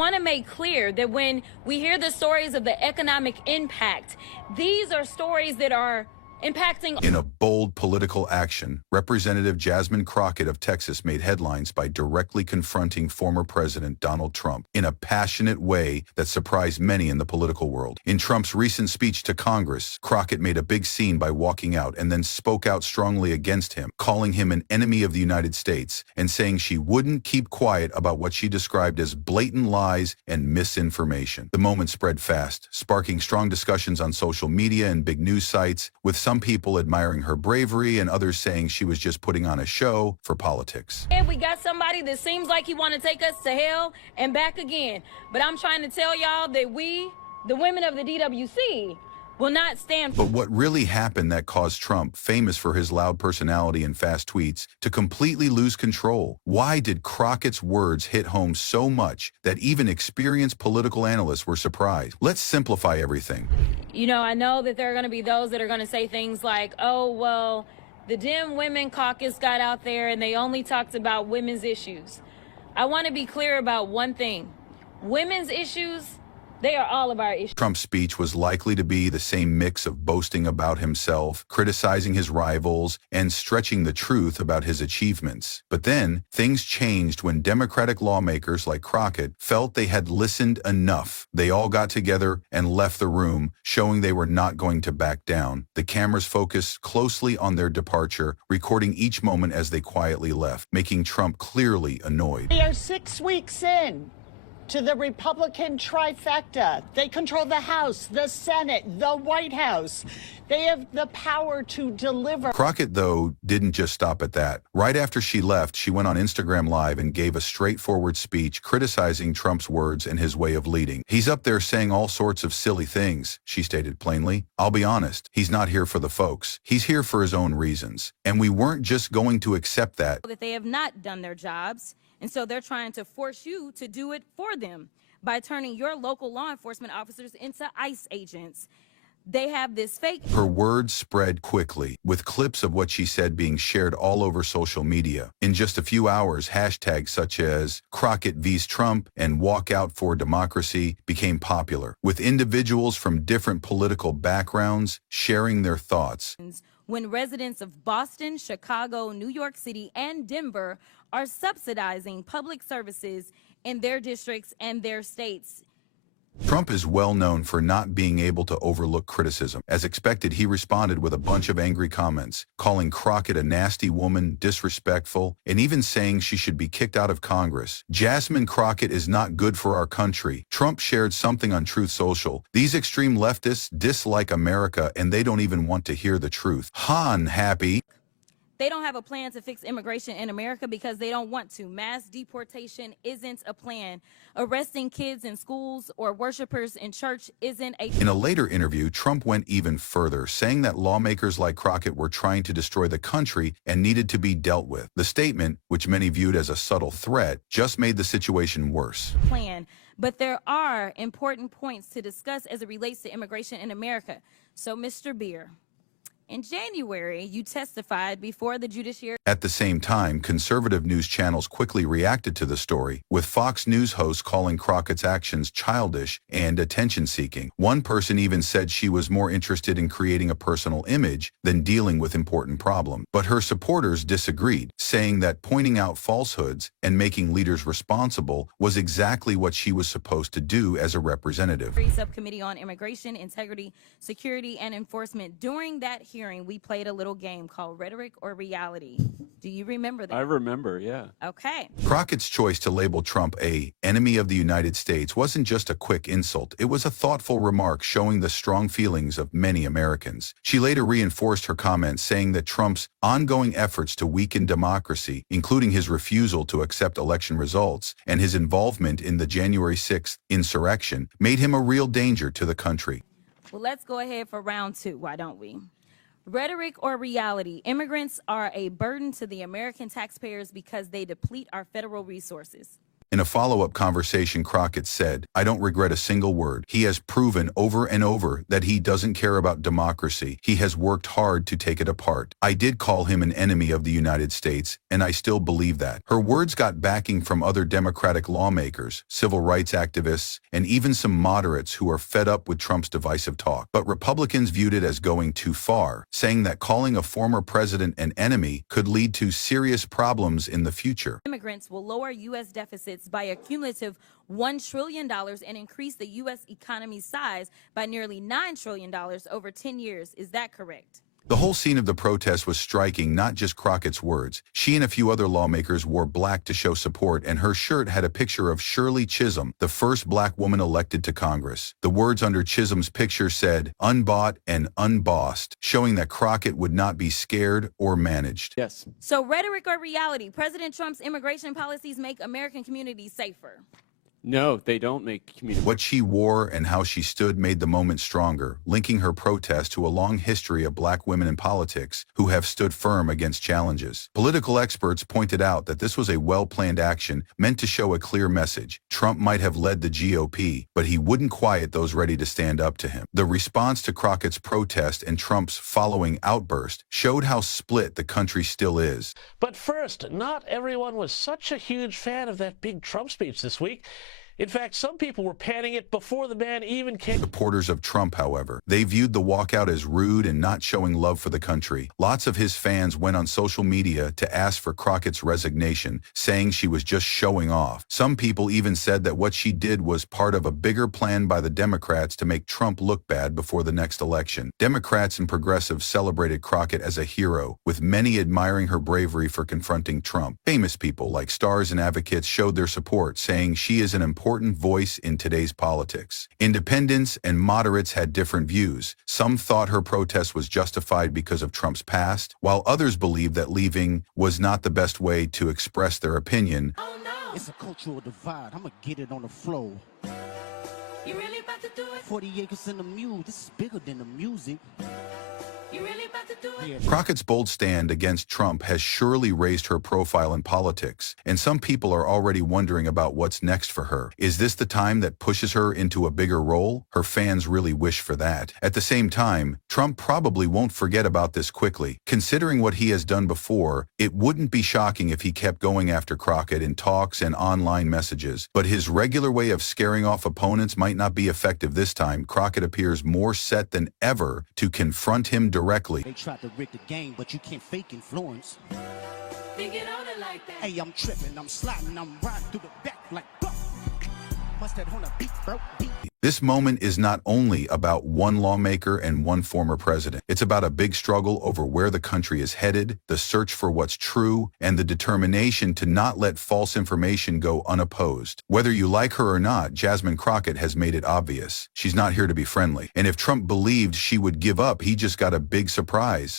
I want to make clear that when we hear the stories of the economic impact, these are stories that are impacting. In a bold political action, Representative Jasmine Crockett of Texas made headlines by directly confronting former President Donald Trump in a passionate way that surprised many in the political world. In Trump's recent speech to Congress, Crockett made a big scene by walking out and then spoke out strongly against him, calling him an enemy of the United States and saying she wouldn't keep quiet about what she described as blatant lies and misinformation. The moment spread fast, sparking strong discussions on social media and big news sites, with some people admiring her bravery and others saying she was just putting on a show for politics. And we got somebody that seems like he want to take us to hell and back again. But I'm trying to tell y'all that we, the women of the DWC, will not stand for. But what really happened that caused Trump, famous for his loud personality and fast tweets, to completely lose control? Why did Crockett's words hit home so much that even experienced political analysts were surprised? Let's simplify everything. You know, I know that there are going to be those that are going to say things like, oh, well, the Dem Women Caucus got out there and they only talked about women's issues. I want to be clear about one thing. Women's issues, they are all of our issues. Trump's speech was likely to be the same mix of boasting about himself, criticizing his rivals, and stretching the truth about his achievements. But then, things changed when Democratic lawmakers like Crockett felt they had listened enough. They all got together and left the room, showing they were not going to back down. The cameras focused closely on their departure, recording each moment as they quietly left, making Trump clearly annoyed. We are 6 weeks in to the Republican trifecta. They control the House, the Senate, the White House. They have the power to deliver. Crockett, though, didn't just stop at that. Right after she left, she went on Instagram Live and gave a straightforward speech criticizing Trump's words and his way of leading. He's up there saying all sorts of silly things, she stated plainly. I'll be honest, he's not here for the folks. He's here for his own reasons. And we weren't just going to accept that. That they have not done their jobs. And so they're trying to force you to do it for them by turning your local law enforcement officers into ICE agents. They have this fake. Her words spread quickly, with clips of what she said being shared all over social media. In just a few hours, hashtags such as Crockett vs. Trump and Walk Out for Democracy became popular, with individuals from different political backgrounds sharing their thoughts. When residents of Boston, Chicago, New York City, and Denver are subsidizing public services in their districts and their states. Trump is well known for not being able to overlook criticism. As expected, he responded with a bunch of angry comments, calling Crockett a nasty woman, disrespectful, and even saying she should be kicked out of Congress. Jasmine Crockett is not good for our country. Trump shared something on Truth Social. These extreme leftists dislike America and they don't even want to hear the truth. Unhappy. They don't have a plan to fix immigration in America because they don't want to. Mass deportation isn't a plan. Arresting kids in schools or worshipers in church isn't a... In a later interview, Trump went even further, saying that lawmakers like Crockett were trying to destroy the country and needed to be dealt with. The statement, which many viewed as a subtle threat, just made the situation worse. Plan. But there are important points to discuss as it relates to immigration in America. So, Mr. Beer, in January, you testified before the judiciary. At the same time, conservative news channels quickly reacted to the story, with Fox News hosts calling Crockett's actions childish and attention-seeking. One person even said she was more interested in creating a personal image than dealing with important problems. But her supporters disagreed, saying that pointing out falsehoods and making leaders responsible was exactly what she was supposed to do as a representative. Subcommittee on Immigration, Integrity, Security, and Enforcement. During that hearing, we played a little game called Rhetoric or Reality. Do you remember that? I remember, yeah. Okay. Crockett's choice to label Trump a enemy of the United States wasn't just a quick insult. It was a thoughtful remark showing the strong feelings of many Americans. She later reinforced her comments, saying that Trump's ongoing efforts to weaken democracy, including his refusal to accept election results and his involvement in the January 6th insurrection, made him a real danger to the country. Well, let's go ahead for round two, why don't we? Rhetoric or reality? Immigrants are a burden to the American taxpayers because they deplete our federal resources. In a follow-up conversation, Crockett said, "I don't regret a single word. He has proven over and over that he doesn't care about democracy. He has worked hard to take it apart. I did call him an enemy of the United States, and I still believe that." Her words got backing from other Democratic lawmakers, civil rights activists, and even some moderates who are fed up with Trump's divisive talk. But Republicans viewed it as going too far, saying that calling a former president an enemy could lead to serious problems in the future. Immigrants will lower U.S. deficits by a cumulative $1 trillion and increase the U.S. economy's size by nearly $9 trillion over 10 years. Is that correct? The whole scene of the protest was striking, not just Crockett's words. She and a few other lawmakers wore black to show support, and her shirt had a picture of Shirley Chisholm, the first black woman elected to Congress. The words under Chisholm's picture said, "Unbought and unbossed," showing that Crockett would not be scared or managed. Yes. So rhetoric or reality? President Trump's immigration policies make American communities safer. No, they don't make community. What she wore and how she stood made the moment stronger, linking her protest to a long history of black women in politics who have stood firm against challenges. Political experts pointed out that this was a well-planned action meant to show a clear message. Trump might have led the GOP, but he wouldn't quiet those ready to stand up to him. The response to Crockett's protest and Trump's following outburst showed how split the country still is. But first, not everyone was such a huge fan of that big Trump speech this week. In fact, some people were panning it before the man even came. Supporters of Trump, however, they viewed the walkout as rude and not showing love for the country. Lots of his fans went on social media to ask for Crockett's resignation, saying she was just showing off. Some people even said that what she did was part of a bigger plan by the Democrats to make Trump look bad before the next election. Democrats and progressives celebrated Crockett as a hero, with many admiring her bravery for confronting Trump. Famous people like stars and advocates showed their support, saying she is an important voice in today's politics. Independents and moderates had different views. Some thought her protest was justified because of Trump's past, while others believed that leaving was not the best way to express their opinion. Oh no! It's a cultural divide. I'm gonna get it on the floor. You really about to do it? 40 acres in the mule. This is bigger than the music. You really about to do it? Yeah. Crockett's bold stand against Trump has surely raised her profile in politics, and some people are already wondering about what's next for her. Is this the time that pushes her into a bigger role? Her fans really wish for that. At the same time, Trump probably won't forget about this quickly. Considering what he has done before, it wouldn't be shocking if he kept going after Crockett in talks and online messages. But his regular way of scaring off opponents might not be effective this time. Crockett appears more set than ever to confront him directly. They tried to rig the game, but you can't fake influence. Thinking on it like that. Hey, I'm tripping, I'm sliding, I'm riding through the back like buck. Must that on a beat, bro, beat. This moment is not only about one lawmaker and one former president. It's about a big struggle over where the country is headed, the search for what's true, and the determination to not let false information go unopposed. Whether you like her or not, Jasmine Crockett has made it obvious. She's not here to be friendly. And if Trump believed she would give up, he just got a big surprise.